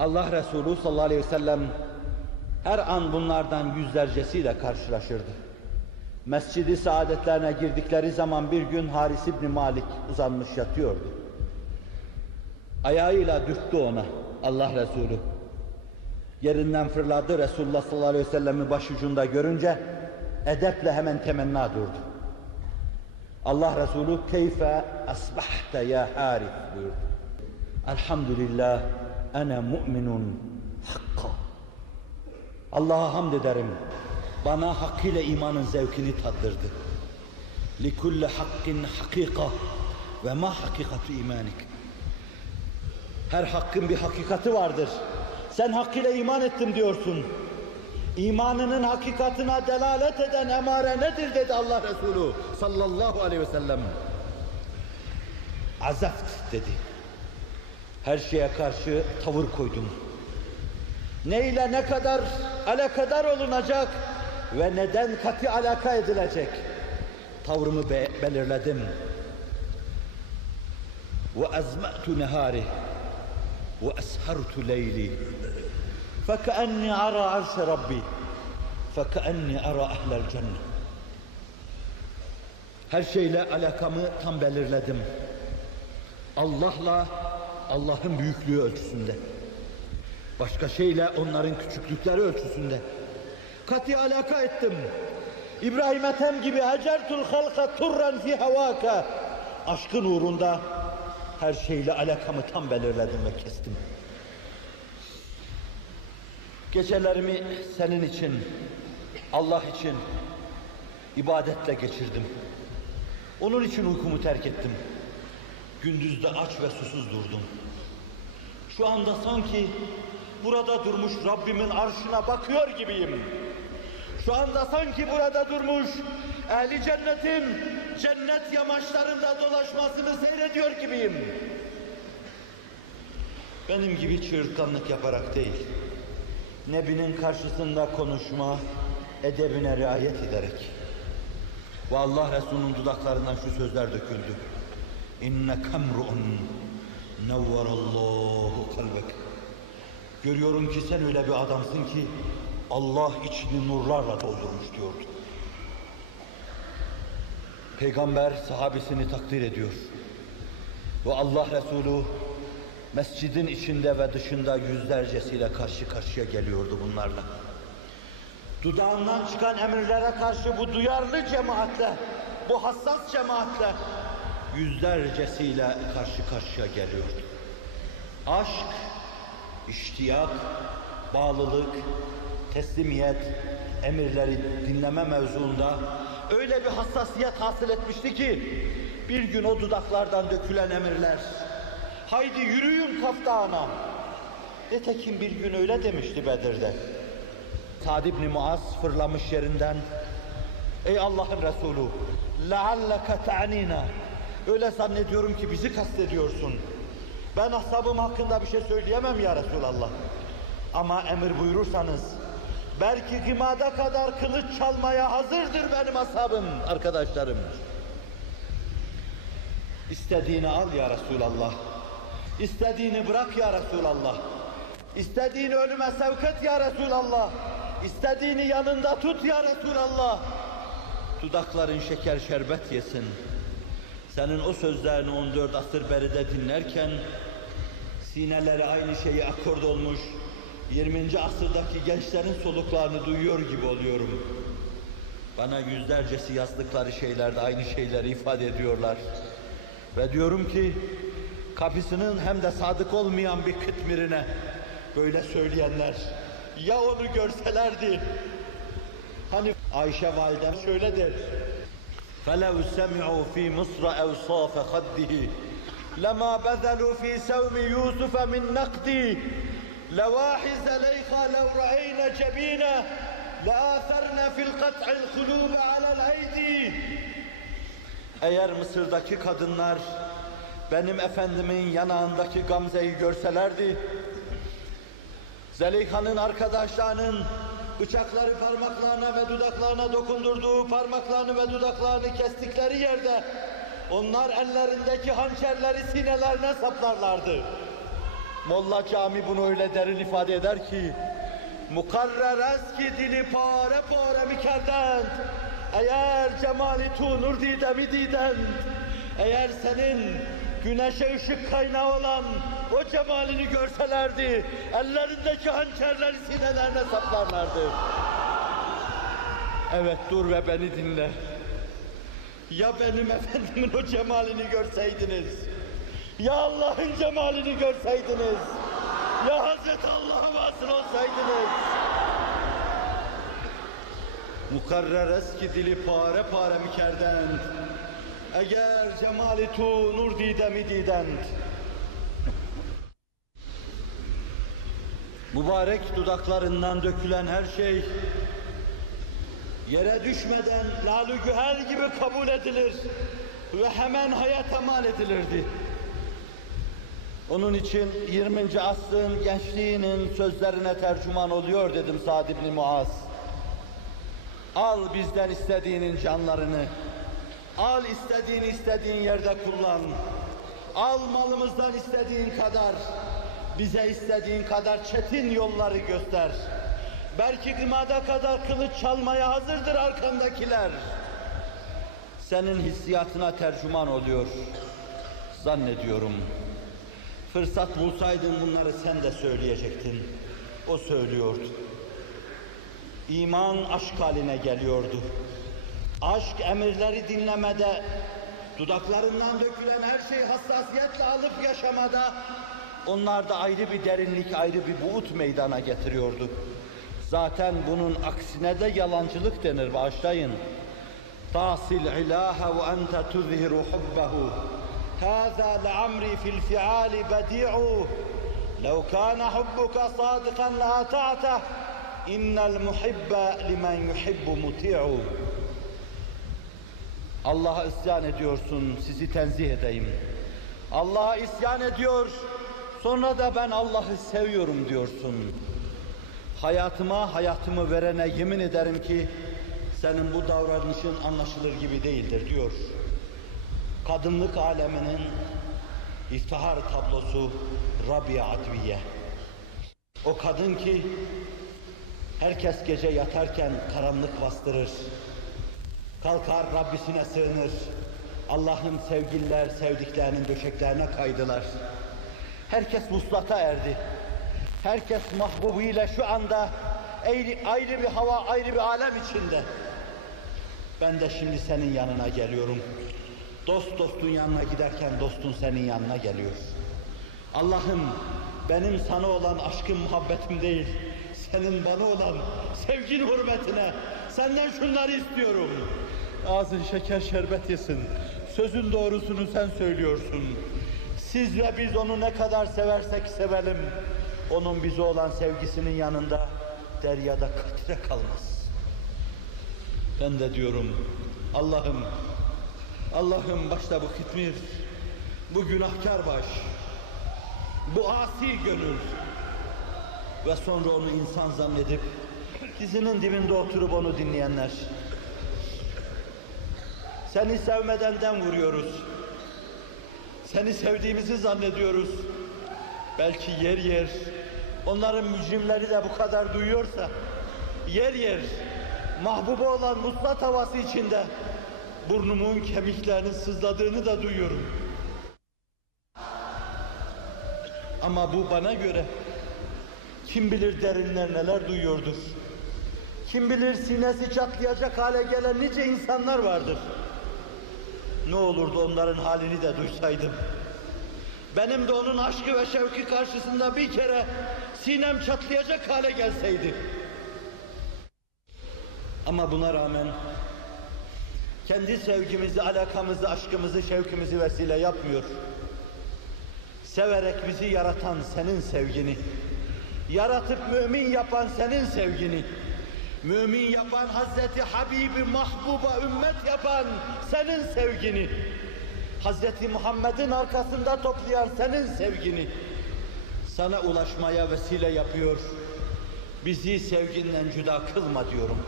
Allah Resulü sallallahu aleyhi ve sellem her an bunlardan yüzlercesiyle karşılaşırdı. Mescid-i saadetlerine girdikleri zaman bir gün Haris İbni Malik uzanmış yatıyordu. Ayağıyla dürttü ona Allah Resulü. Yerinden fırladı, Resulullah sallallahu aleyhi ve sellem'i başucunda görünce edeple hemen temenna durdu. Allah Resulü keyfe asbahte ya Haris buyurdu. Elhamdülillah ene mu'minun hakka. Allah'a hamd ederim. Bana hakkıyla imanın zevkini tattırdı. Likulli hakkin hakika ve ma hakikatu imanik. Her hakkın bir hakikati vardır. Sen hakkıyla iman ettim diyorsun. İmanının hakikatine delalet eden emare nedir dedi Allah Resulü sallallahu aleyhi ve sellem. Azaft dedi. Her şeye karşı tavır koydum. Ne ile ne kadar alakadar olunacak ve neden katı alaka edilecek? Tavrımı belirledim. Ve azma'tu nehari ve eshartu leyli fekeenni ara arşe Rabbi fekeenni ara ahlel cennet. Her şeyle alakamı tam belirledim. Allah'la, Allah'ın büyüklüğü ölçüsünde. Başka şeyle onların küçüklükleri ölçüsünde. Kat'i alaka ettim. İbrahim Ethem gibi hacertul halka turran fi havaka. Aşkın uğrunda her şeyle alakamı tam belirledim ve kestim. Gecelerimi senin için, Allah için ibadetle geçirdim. Onun için uykumu terk ettim. Gündüzde aç ve susuz durdum. Şu anda sanki burada durmuş Rabbimin arşına bakıyor gibiyim. Şu anda sanki burada durmuş ehli cennetin cennet yamaçlarında dolaşmasını seyrediyor gibiyim. Benim gibi çığırtkanlık yaparak değil, Nebinin karşısında konuşma, edebine riayet ederek. Ve Allah Resulü'nün dudaklarından şu sözler döküldü. İnneke emru'un nevverallahu kalbek. Görüyorum ki sen öyle bir adamsın ki Allah içini nurlarla doldurmuş diyordu. Peygamber sahabesini takdir ediyor. Ve Allah Resulü mescidin içinde ve dışında yüzlercesiyle karşı karşıya geliyordu bunlarla. Dudağından çıkan emirlere karşı bu duyarlı cemaatle, bu hassas cemaatle yüzlercesiyle karşı karşıya geliyordu. Aşk, iştiyak, bağlılık, teslimiyet, emirleri dinleme mevzuunda öyle bir hassasiyet hasıl etmişti ki bir gün o dudaklardan dökülen emirler, haydi yürüyün Kaftağına. Nitekim bir gün öyle demişti Bedir'de. Sa'd ibn Muaz fırlamış yerinden, ey Allah'ın Resulü, لَعَلَّكَ تَعْنِينَا. Öyle zannediyorum ki bizi kastediyorsun. Ben ashabım hakkında bir şey söyleyemem ya Resulallah. Ama emir buyurursanız, belki gımada kadar kılıç çalmaya hazırdır benim ashabım, arkadaşlarım. İstediğini al ya Resulallah. İstediğini bırak ya Resulallah. İstediğini ölüme sevk et ya Resulallah. İstediğini yanında tut ya Resulallah. Dudakların şeker şerbet yesin. Senin o sözlerini 14 asır beride dinlerken sineleri aynı şeyi akord olmuş 20. asırdaki gençlerin soluklarını duyuyor gibi oluyorum. Bana yüzlercesi yazdıkları şeylerde aynı şeyleri ifade ediyorlar. Ve diyorum ki kapısının hem de sadık olmayan bir kıtmirine böyle söyleyenler ya onu görselerdi. Hani Ayşe validem şöyle der. فَلَوْ سَمِعُوا فِي مِصْرَ أَوْصَافَ خَدِّهِ لَمَا بَذَلُوا فِي سَوْمِ يُوسُفَ مِنْ نَقْدِي لَوَاحِزَ لَيْخَا لَوْ رَأَيْنَ جَبِينَ لَآثَرْنَ فِي الْقَطْعِ الْخُلُوبَ عَلَى الْأَيْدِي. Eğer Mısır'daki kadınlar benim efendimin yanağındaki gamzeyi görselerdi, Zeleyha'nın arkadaşlarının bıçakları parmaklarına ve dudaklarına dokundurduğu parmaklarını ve dudaklarını kestikleri yerde onlar ellerindeki hançerleri sinelerine saplarlardı. Molla Cami bunu öyle derin ifade eder ki, mukarrer eski dili pare pare mikerdend, eğer cemali tu nur didemi didend, eğer senin güneşe ışık kaynağı olan o cemalini görselerdi, ellerindeki hançerleri sinelerine saplarlardı. Evet, dur ve beni dinle. Ya benim efendimin o cemalini görseydiniz, ya Allah'ın cemalini görseydiniz, ya Hazreti Allah'a vasıl olsaydınız. Mukarrer eski dili pare pare mikerdend, eğer cemali tu nur didemi didend. Mübarek dudaklarından dökülen her şey yere düşmeden lal-ı güher gibi kabul edilir ve hemen hayata mal edilirdi. Onun için 20. asrın gençliğinin sözlerine tercüman oluyor dedim Sa'd ibn Muaz. Al bizden istediğinin canlarını, al istediğini istediğin yerde kullan, al malımızdan istediğin kadar, bize istediğin kadar çetin yolları göster. Belki gımada kadar kılıç çalmaya hazırdır arkandakiler. Senin hissiyatına tercüman oluyor zannediyorum. Fırsat bulsaydın bunları sen de söyleyecektin. O söylüyordu. İman aşk haline geliyordu. Aşk emirleri dinlemede, dudaklarından dökülen her şeyi hassasiyetle alıp yaşamada, onlarda ayrı bir derinlik, ayrı bir buğut meydana getiriyordu. Zaten bunun aksine de yalancılık denir, bağışlayın. Tasil ilaha ve ente tuzhiru hubbehu. Hâzâ le'amri fil fi'âli bedi'u. Lev kâne hubbuka sâdıkan le'ata'teh. İnnel muhibbe limen yuhibbu muti'u. Allah'a isyan ediyorsun, sizi tenzih edeyim. Allah'a isyan ediyor, sonra da ben Allah'ı seviyorum diyorsun. Hayatımı verene yemin ederim ki senin bu davranışın anlaşılır gibi değildir diyor. Kadınlık aleminin iftihar tablosu Rabia Adviye. O kadın ki herkes gece yatarken karanlık bastırır. Kalkar Rabbisine sığınır. Allah'ın sevgililer sevdiklerinin döşeklerine kaydılar. Herkes vuslata erdi. Herkes mahbubuyla şu anda ayrı bir hava, ayrı bir alem içinde. Ben de şimdi senin yanına geliyorum. Dost dostun yanına giderken dostun senin yanına geliyor. Allah'ım benim sana olan aşkım, muhabbetim değil, senin bana olan sevgin hürmetine senden şunları istiyorum. Ağzın şeker şerbet yesin. Sözün doğrusunu sen söylüyorsun. Siz ve biz onu ne kadar seversek sevelim, onun bize olan sevgisinin yanında deryada katre kalmaz. Ben de diyorum, Allah'ım başta bu Hitmir, bu günahkar baş, bu asi gönül ve sonra onu insan zannedip dizinin dibinde oturup onu dinleyenler. Seni sevmeden dem vuruyoruz. Seni sevdiğimizi zannediyoruz. Belki yer yer onların mücrimleri de bu kadar duyuyorsa, yer yer mahbuba olan muslat havası içinde burnumun kemiklerinin sızladığını da duyuyorum. Ama bu bana göre kim bilir derinler neler duyuyordur. Kim bilir sinesi çatlayacak hale gelen nice insanlar vardır. Ne olurdu onların halini de duysaydım. Benim de onun aşkı ve şevki karşısında bir kere sinem çatlayacak hale gelseydi. Ama buna rağmen kendi sevgimizi, alakamızı, aşkımızı, şevkimizi vesile yapmıyor. Severek bizi yaratan senin sevgini, yaratıp mümin yapan senin sevgini, mümin yapan Hazreti Habibi mahbuba ümmet yapan senin sevgini, Hazreti Muhammed'in arkasında toplayan senin sevgini sana ulaşmaya vesile yapıyor. Bizi sevginden cüda kılma diyorum.